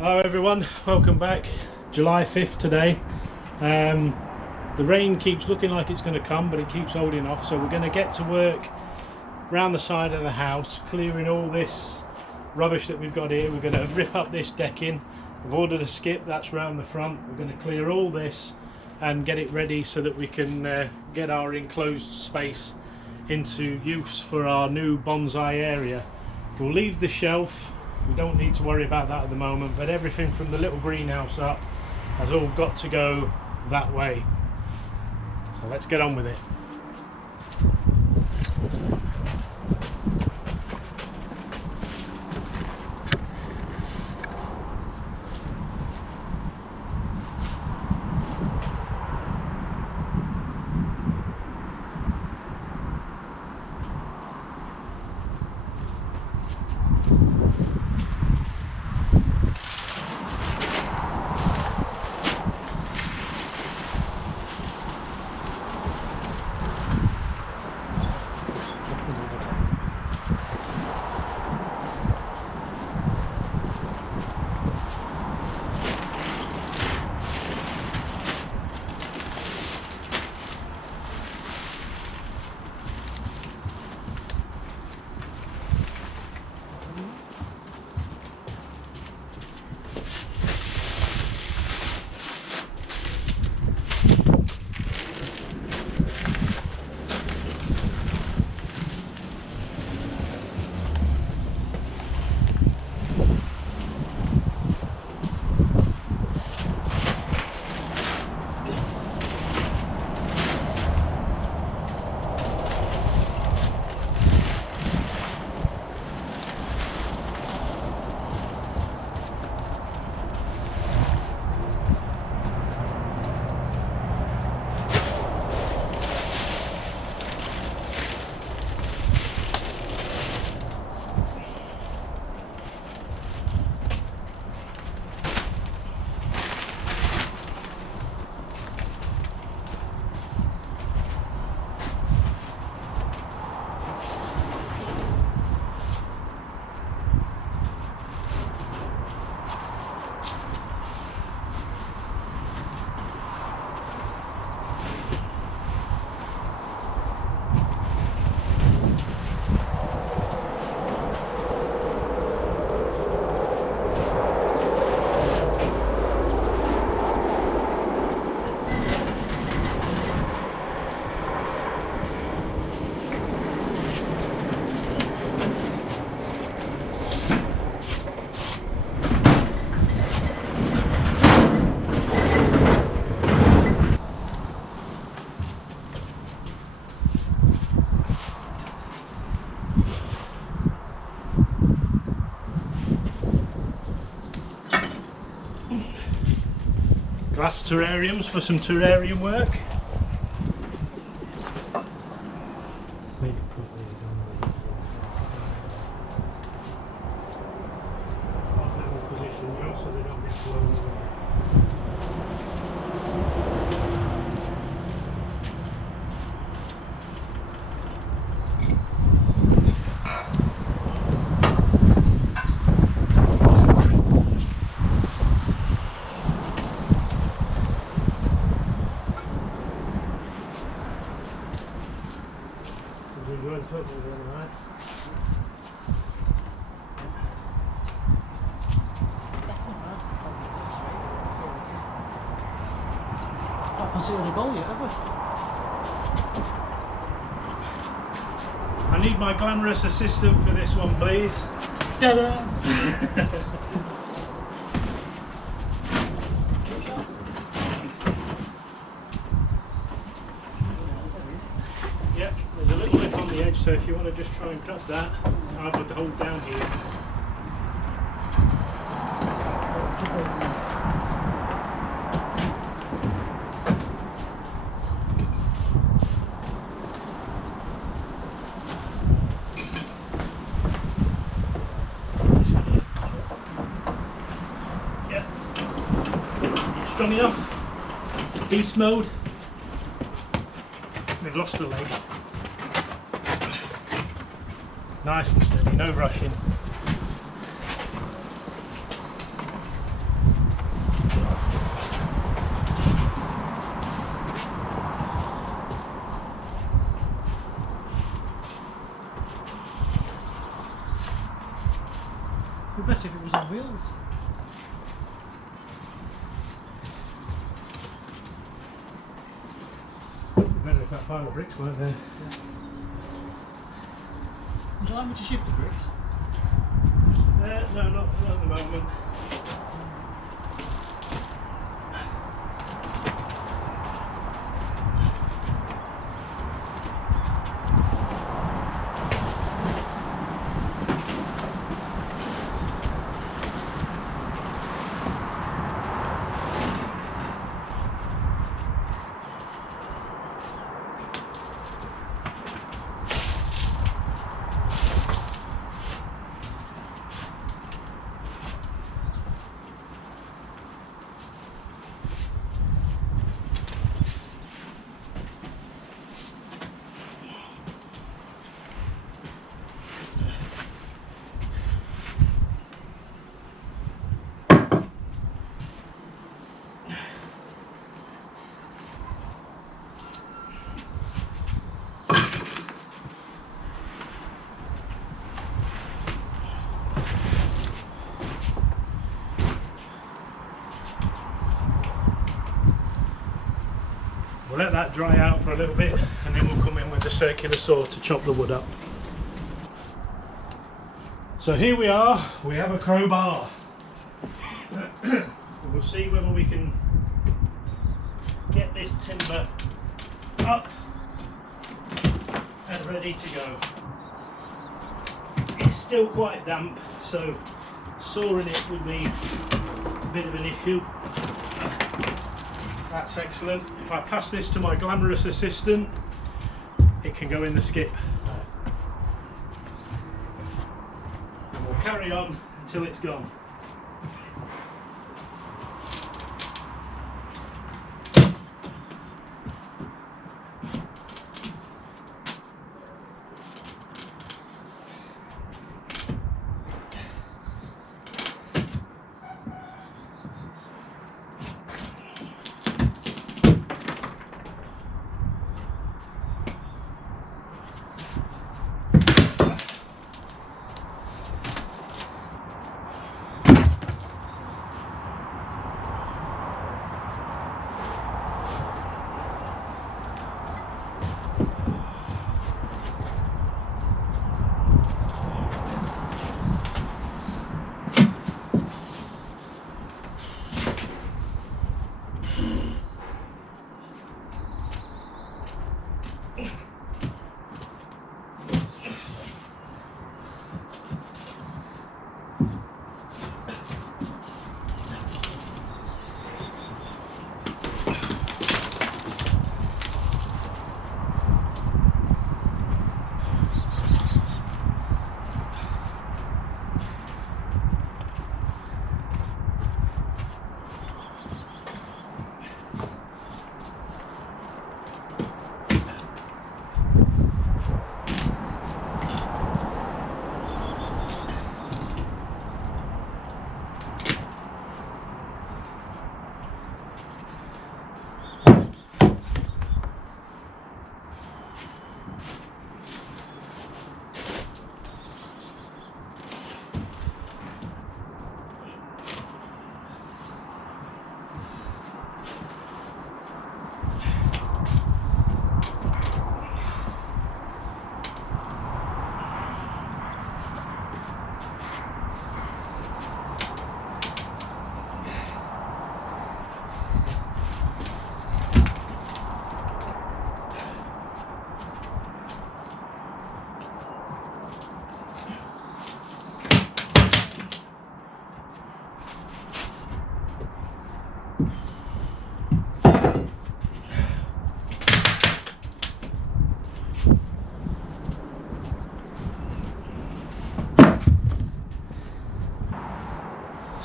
Hello everyone, welcome back. July 5th today. The rain keeps looking like it's going to come, but it keeps holding off, so we're going to get to work round the side of the house, clearing all this rubbish that we've got here. We're going to rip up this decking. We've ordered a skip that's round the front. We're going to clear all this and get it ready so that we can get our enclosed space into use for our new bonsai area. We'll leave the shelf. We don't need to worry about that at the moment, but everything from the little greenhouse up has all got to go that way. So let's get on with it. Glass terrariums for some terrarium work. Maybe put these on the level position, Joe, so they don't get blown away. Not considered a goal yet, have we? I need my glamorous assistant for this one, please. Ta-da! Yep, there's a little lip on the edge, so if you want to just try and grab that, I would hold down here. Strong enough. Beast mode. We've lost a leg. Nice and steady, no rushing. Better if it was on wheels. Better if that pile of bricks weren't there. Would you like me to shift the bricks? No, not at the moment. We'll let that dry out for a little bit and then we'll come in with the circular saw to chop the wood up. So here we are, we have a crowbar. We'll see whether we can get this timber up and ready to go. It's still quite damp, so sawing it would be a bit of an issue. That's excellent. If I pass this to my glamorous assistant, it can go in the skip. And we'll carry on until it's gone.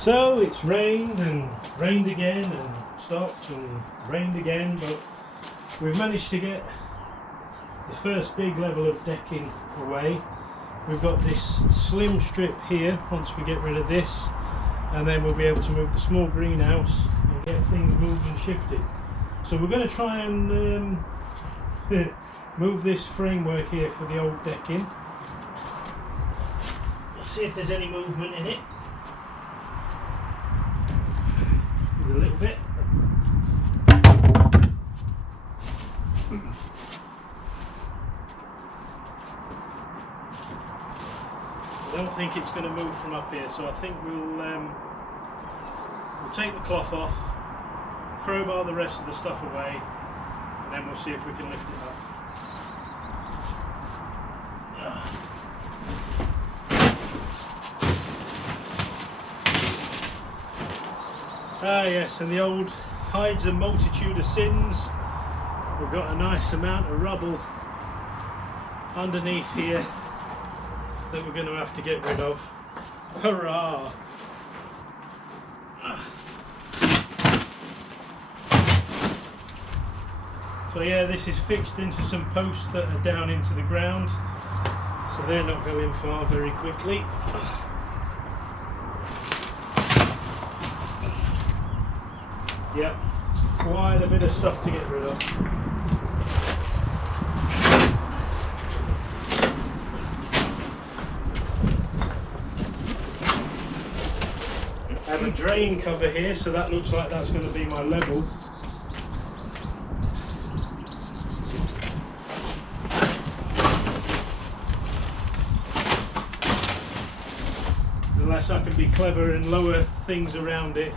So it's rained and rained again and stopped and rained again, but we've managed to get the first big level of decking away. We've got this slim strip here once we get rid of this, and then we'll be able to move the small greenhouse and get things moved and shifted. So we're going to try and move this framework here for the old decking. Let's see if there's any movement in it. with a little bit. I don't think it's going to move from up here, so I think we'll take the cloth off, crowbar the rest of the stuff away, and then we'll see if we can lift it up. Ah yes, and the old hides a multitude of sins. We've got a nice amount of rubble underneath here that we're going to have to get rid of. Hurrah! So yeah, this is fixed into some posts that are down into the ground, so they're not going far very quickly. Yep, quite a bit of stuff to get rid of. I have a drain cover here, so that looks like that's going to be my level. Unless I can be clever and lower things around it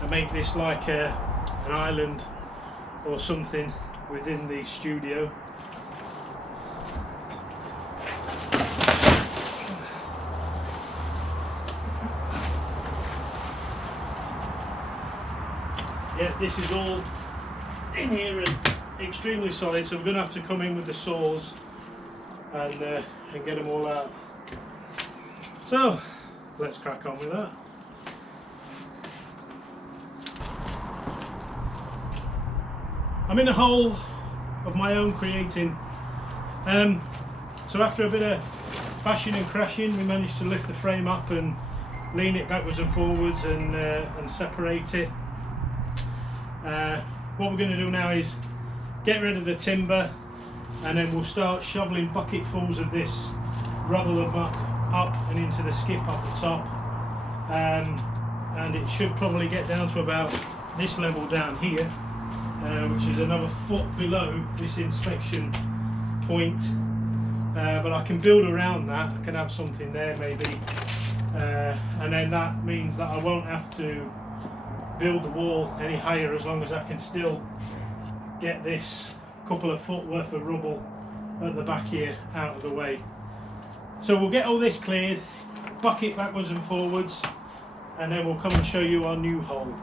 and make this like an island or something within the studio. Yeah, this is all in here and extremely solid, so we're going to have to come in with the saws and get them all out. So let's crack on with that. I'm in a hole of my own creating. So after a bit of bashing and crashing, we managed to lift the frame up and lean it backwards and forwards and separate it. What we're going to do now is get rid of the timber, and then we'll start shoveling bucketfuls of this rubble and muck up and into the skip up the top, and it should probably get down to about this level down here, which is another foot below this inspection point, but I can build around that. I can have something there maybe, and then that means that I won't have to build the wall any higher, as long as I can still get this couple of foot worth of rubble at the back here out of the way. So we'll get all this cleared, bucket backwards and forwards, and then we'll come and show you our new hole.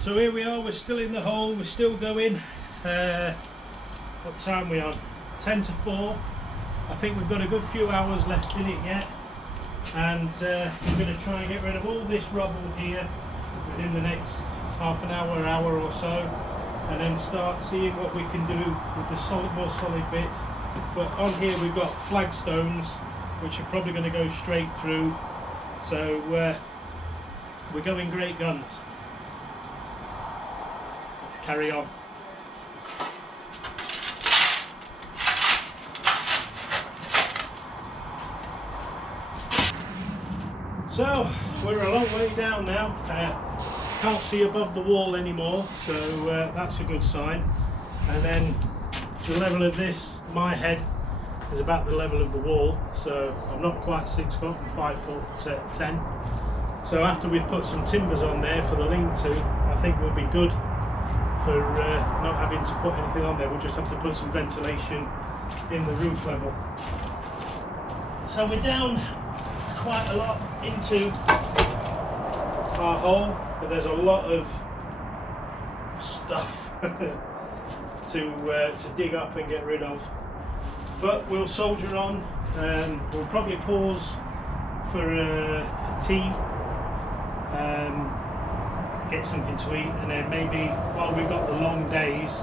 So here we are, we're still in the hole, we're still going. What time are we on? 10 to 4. I think we've got a good few hours left in it yet, and we're going to try and get rid of all this rubble here within the next half an hour, hour or so, and then start seeing what we can do with the solid, more solid bits. But on here we've got flagstones which are probably going to go straight through, so we're going great guns. Let's carry on. So we're a long way down now. Can't see above the wall anymore, so that's a good sign. And then the level of this, my head, is about the level of the wall, so I'm not quite 6 foot, I'm 5 foot 10. So after we've put some timbers on there for the lean-to, I think we'll be good for not having to put anything on there. We'll just have to put some ventilation in the roof level. So we're down quite a lot into our hole, but there's a lot of stuff to dig up and get rid of. But we'll soldier on, and we'll probably pause for tea, get something to eat, and then maybe while we've got the long days,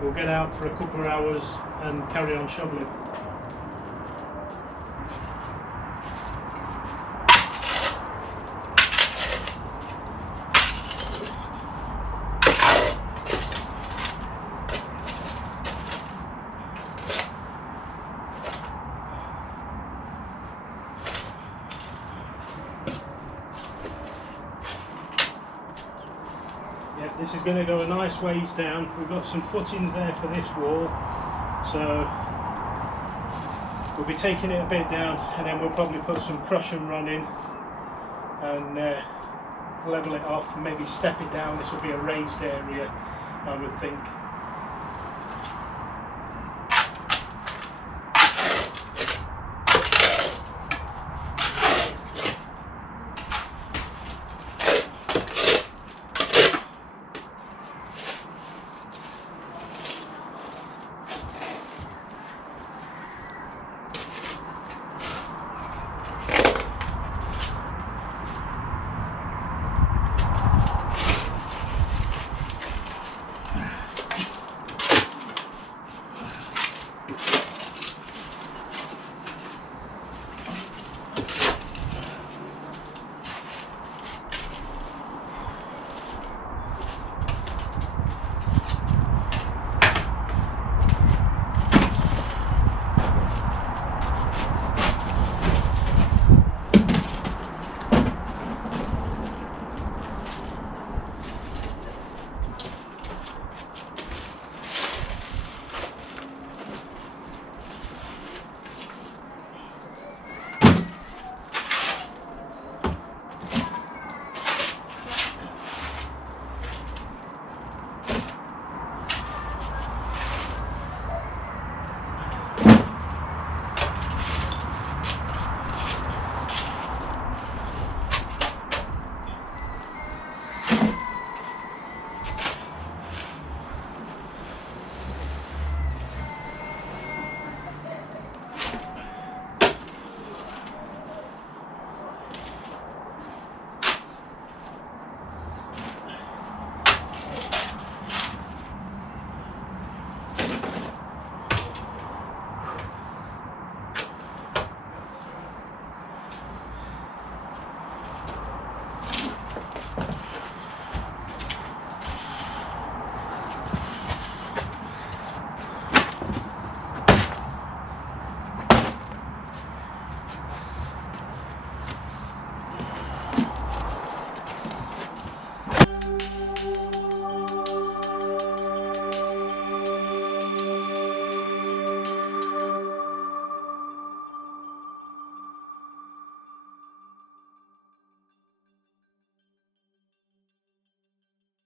we'll get out for a couple of hours and carry on shoveling. This is going to go a nice ways down. We've got some footings there for this wall, so we'll be taking it a bit down, and then we'll probably put some crush and run in and level it off and maybe step it down. This will be a raised area, I would think.